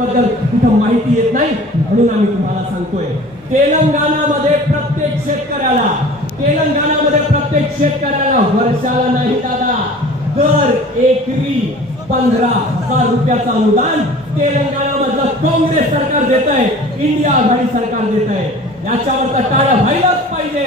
माहिती येत नाही म्हणून आम्ही तुम्हाला सांगतोय. तेलंगणामध्ये प्रत्येक शेतकऱ्याला तेलंगणामध्ये प्रत्येक शेतकऱ्याला वर्षाला नाही दादा दर एकरी पंधरा हजार रुपयाचं अनुदान तेलंगणामधलं काँग्रेस सरकार देत आहे इंडिया आघाडी सरकार देत आहे याच्यावर तर टाळ्या व्हायलाच पाहिजे.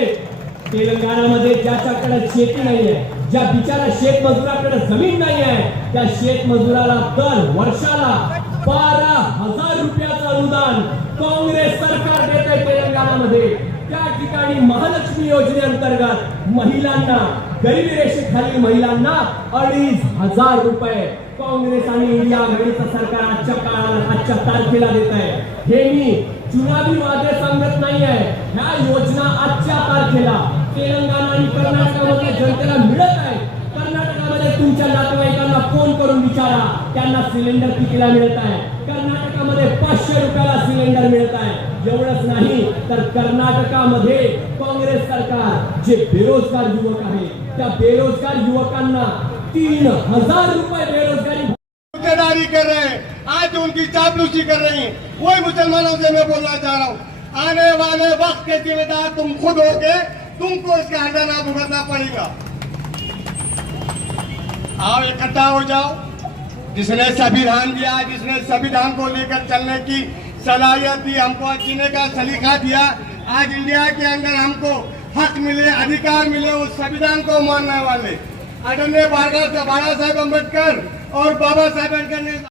तेलंगणामध्ये ज्याच्याकडे शेती नाहीये ज्या बिचारा शेतमजुराकडे जमीन नाही आहे त्या शेतमजुराला दर वर्षाला बारा हजार रुपयाचं अनुदान काँग्रेस सरकार देत आहे तेलंगणामध्ये. त्या ठिकाणी महालक्ष्मी योजनेअंतर्गत महिलांना गरिबी रेषेखाली महिलांना अडीच हजार रुपये काँग्रेस आणि इंडिया आघाडीचं सरकार आजच्या काळाला आजच्या तारखेला देत आहे हे मी चुनावी वादे सांगत नाही आहे ह्या योजना आजच्या तारखेला तेलंगणा आणि कर्नाटकामध्ये जनतेला मिळत आहे. कर्नाटकामध्ये तुमच्या नातेवाईकांना त्यांना सिलेंडर कितीला मिळत आहे? कर्नाटकामध्ये पाचशे रुपयाला सिलेंडर मिळत आहे. एवढंच नाही, तर कर्नाटकामध्ये काँग्रेस सरकार, जे बेरोजगार युवक आहे, त्या बेरोजगार युवकांना तीन हज़ार रुपये बेरोजगारी ठेकेदारी कर रहे हैं। आज उनकी चापलूसी कर रही हैं। वही मुसलमानों से मैं बोलना चाह रहा हूँ। आने वाले वक्त के जिम्मेदार तुम खुद होगे तुमको इसका हटाना भुगतना पड़ेगा। आओ, इकट्ठा हो जाओ। जिसने संविधान दिया, जिसने संविधान को लेकर चलने की सलाहियत दी, हमको जीने का सलीका दिया। आज इंडिया के अंदर हमको हक मिले, अधिकार मिले, उस संविधान को मानने वाले आदरणीय बाला साहेब अंबेडकर और बाबा साहेब अंबेडकर ने